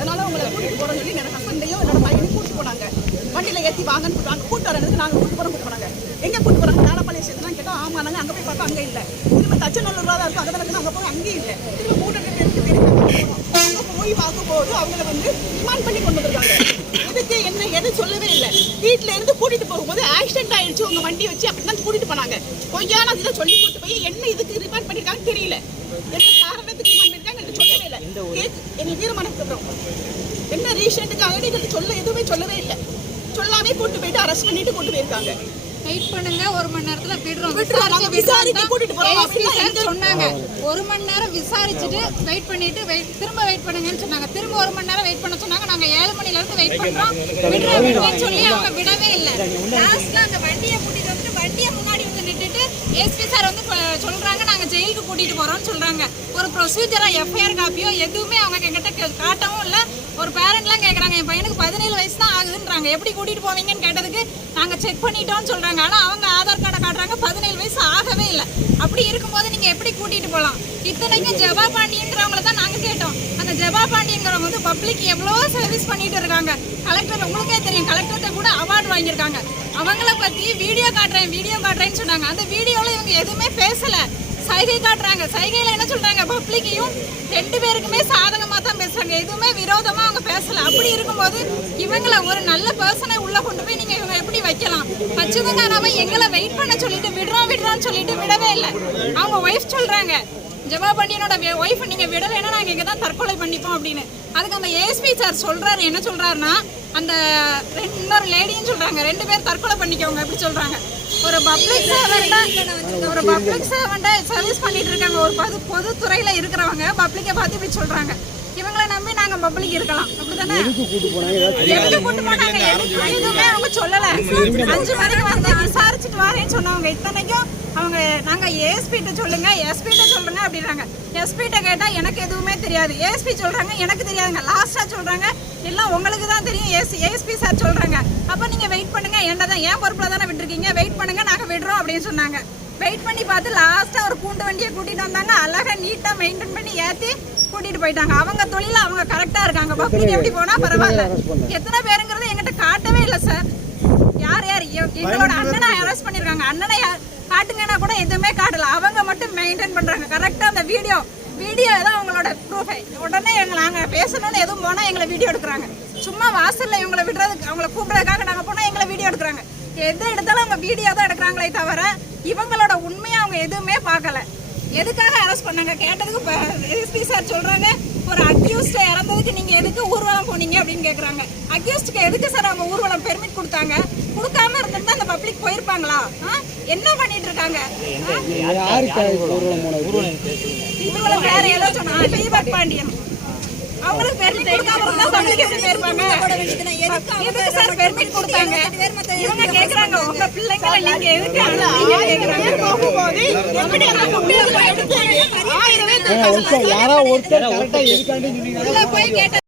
அதனால உங்களை கூட்டிட்டு போறோம்னு சொல்லி என்னோட ஹஸ்பண்டையும் என்னோட பையனையும் கூட்டிட்டு போனாங்க. வண்டியில ஏற்றி வாங்கன்னு கூட்டு வரதுக்கு நாங்கள் கூட்டு போனாங்க. எங்கே கூட்டு போறாங்க? நாடப்பாளையம் ஸ்டேஷன் கேட்டோம். ஆமா நாங்கள் அங்கே போய் பார்த்தோம், அங்கே இல்லை. திரும்ப தச்சநல்லூர் தான் இருக்கும், அங்கே தான் அங்கே போய் அங்கேயும் இல்லை. திரும்ப 3 பேருக்கு போய் பார்க்கும்போது அவங்கள ரிமாண்ட் பண்ணி கொண்டு வந்திருக்காங்க. இதுக்கு என்ன எது சொல்லவே இல்லை. வீட்டில இருந்து கூட்டிட்டு போகும்போது ஆக்சிடென்ட் ஆயிடுச்சு உங்க வண்டி வச்சு அப்படிதான் கூட்டிட்டு போனாங்க. பொய்யான இதை சொல்லி கூட்டு போய் என்ன இதுக்கு ரிமாண்ட் பண்ணிருக்காங்க தெரியல. என்ன காரணத்துக்கு ரிமாண்ட் பண்ணிருக்காங்க எனக்கு சொல்லவே இல்லை. எங்களுக்கு தீர்மானம் என்ன ரீசனுக்காக நீங்க எதுவுமே சொல்லவே இல்லை. சொல்லாமே கூட்டு போயிட்டு அரெஸ்ட் பண்ணிட்டு கூட்டு போயிருக்காங்க. வெயிட் பண்ணுங்க, 1 மணி நேரத்துல விடுறோம் விசாரிச்சு கூட்டிட்டு போறோம் சொன்னாங்க. 1 மணி நேரம் விசாரிச்சுட்டு வெயிட் பண்ணிட்டு திரும்ப வெயிட் பண்ணுங்கன்னு சொன்னாங்க. திரும்ப 1 மணி நேரம் வெயிட் பண்ண சொன்னாங்க. நாங்க 7 மணில இருந்து வெயிட் பண்றோம். விடுறோம்னு சொல்லி அவங்க விடவே இல்லை. லாஸ்ட்ல அந்த வண்டியை கூட்டிட்டு வந்துட்டு வண்டியை முன்னாடி நின்றுட்டு எஸ்பி சார் சொல்றாங்க நாங்க ஜெயிலுக்கு கூட்டிட்டு போறோம்னு சொல்றாங்க. ஒரு ப்ரொசீஜரா எஃப்ஐஆர் காப்பியோ எதுவுமே அவங்க எங்கிட்ட காட்டவும் இல்லை. ஒரு பேரண்ட்லாம் கேட்குறாங்க, என் பையனுக்கு 17 வயசு தான் ஆகுதுன்றாங்க, எப்படி கூட்டிட்டு போவீங்கன்னு கேட்டதுக்கு நாங்க செக் பண்ணிட்டோம்னு சொல்றாங்க. ஆனா அவங்க ஆதார் கார்டை காட்டுறாங்க 17 வயசு ஆகவே இல்லை. அப்படி இருக்கும்போது நீங்க எப்படி கூட்டிட்டு போகலாம்? இத்தனைக்கும் ஜெபா பாண்டியன்றவங்கள தான் நாங்க கேட்டோம். அந்த ஜெபா பாண்டியங்கிறவங்க பப்ளிக் எவ்வளோ சர்வீஸ் பண்ணிட்டு இருக்காங்க. கலெக்டர் உங்களுக்கே தெரியும், கலெக்டர்கிட்ட கூட அவார்டு வாங்கியிருக்காங்க. அவங்கள பத்தி வீடியோ காட்டுறேன்னு சொன்னாங்க. அந்த வீடியோல இவங்க எதுவுமே பேசல, சைகை காட்டுறாங்க. சைகையில என்ன சொல்றாங்க? பப்ளிக்கையும் 2 பேருக்குமே சாதகமா தான் பேசுறாங்க, எதுவுமே விரோதமா அவங்க பேசல. அப்படி இருக்கும்போது இவங்கள ஒரு நல்ல பர்சனை உள்ள கொண்டு போய் நீங்க இவங்க எப்படி வைக்கலாம்? பச்சதுங்காராம எங்களை வெயிட் பண்ண சொல்லிட்டு விடுறோம்னு சொல்லிட்டு விடவே இல்லை. அவங்க ஒய்ஃப் சொல்றாங்க, ஜெபா பாண்டியனோட ஒய்ஃப் நீங்க விடலைன்னா நாங்க இங்க தான் தற்கொலை பண்ணிப்போம் அப்படின்னு. அதுக்கு அந்த ஏஎஸ்பி சார் சொல்றாரு, என்ன சொல்றாருன்னா அந்த இன்னொரு லேடியும் சொல்றாங்க 2 பேர் தற்கொலை பண்ணிக்கோங்க அப்படி சொல்றாங்க. ஒரு பப்ளிக் சர்வெண்ட்டை சர்வீஸ் பண்ணிட்டு இருக்காங்க. ஒரு பொதுத்துறையில இருக்கிறவங்க பப்ளிக்கை பார்த்து இப்படி சொல்றாங்க. இவங்களை நம்பி நாங்க பப்ளிக் இருக்கலாம் அப்படிதானே? எதுக்கு கூட்டு போனாங்க? எதுவுமே அவங்க சொல்லல. 5 மணிக்கு விசாரிச்சுட்டு வரேன்னு சொன்னவங்க. இத்தனைக்கும் அவங்க நாங்க ஏஎஸ்பிட்ட சொல்லுங்க, எஸ்பிட்ட சொல்லுங்க அப்படின்றாங்க. எஸ்பிட்ட கேட்டா எனக்கு எதுவுமே தெரியாது, ஏஎஸ்பி சொல்றாங்க எனக்கு தெரியாதுங்க. லாஸ்டா சொல்றாங்க எல்லாம் உங்களுக்கு தான் தெரியும், ஏஎஸ்பி சார் சொல்றாங்க. அப்ப நீங்க வெயிட் பண்ணுங்க, என்னதான் ஏன் பொறுப்புல தானே விட்டுருக்கீங்க, வெயிட் பண்ணுங்க நாங்க விடுறோம் அப்படின்னு சொன்னாங்க. வெயிட் பண்ணி பார்த்து லாஸ்டா ஒரு கூண்டு வண்டியை கூட்டிட்டு வந்தாங்க. அழகா நீட்டா மெயின்டைன் பண்ணி ஏத்தி கூட்டிட்டு போயிட்டாங்க. அவங்க தொழில அவங்க கரெக்டா இருக்காங்க. பப்ளிக் எப்படி போனா பரவாயில்ல. எத்தனை பேருங்கிறது எங்கிட்ட காட்டவே இல்லை சார். யார் எங்களோட அண்ணனை அரெஸ்ட் பண்ணிருக்காங்க. அண்ணனை காட்டுங்கன்னா கூட எதுவுமே காட்டல. அவங்க மட்டும் மெயின்டைன் பண்றாங்க கரெக்டா. அந்த வீடியோ தான் அவங்களோட ப்ரூஃபை. உடனே நாங்க பேசணும்னு எதுவும் போனா எங்களை வீடியோ எடுக்கிறாங்க. சும்மா வாசல்ல இவங்களை விடுறதுக்கு அவங்களை கூப்பிடுறதுக்காக நாங்க போனா எங்களை வீடியோ எடுக்கிறாங்க. எது எடுத்தாலும் அவங்க வீடியோ தான் எடுக்கிறாங்களே தவிர இவங்களோட உண்மையை அவங்க எதுவுமே பார்க்கல. எதுக்காக அரெஸ்ட் பண்ணாங்க கேட்டதுக்கு எஸ்பி சார் சொல்றாங்க, ஒரு அக்யூஸ்ட் இறந்ததுக்கு நீங்க எதுக்கு ஊர்வலம் போனீங்க அப்படின்னு கேக்குறாங்க. அக்யூஸ்டுக்கு எதுக்கு சார் அவங்க ஊர்வலம் பெர்மிட் கொடுத்தாங்க? கொடுக்காம இருந்திருந்தா அந்த பப்ளிக் போயிருப்பாங்களா? என்ன பண்ணிட்டு இருக்காங்க? ஊர்வலம் வேற ஏதோ சொன்னாங்க, தீபக் பாண்டியன். அவங்களுக்கு பெர்மிட் கொடுக்காம இருந்தா பப்ளிக் எப்படி போயிருப்பாங்க? எதுக்கு சார் பெர்மிட் கொடுத்தாங்க? இவங்க கேக்குறாங்க உங்க பிள்ளைங்களை நீங்க எதுக்கு அனுப்புறீங்க கேக்குறாங்க. போகும்போது எப்படி யாரோ ஒருத்தர் கரெக்ட்டா எதுக்காண்டி சொன்னீங்க? உள்ள போய் கேட்ட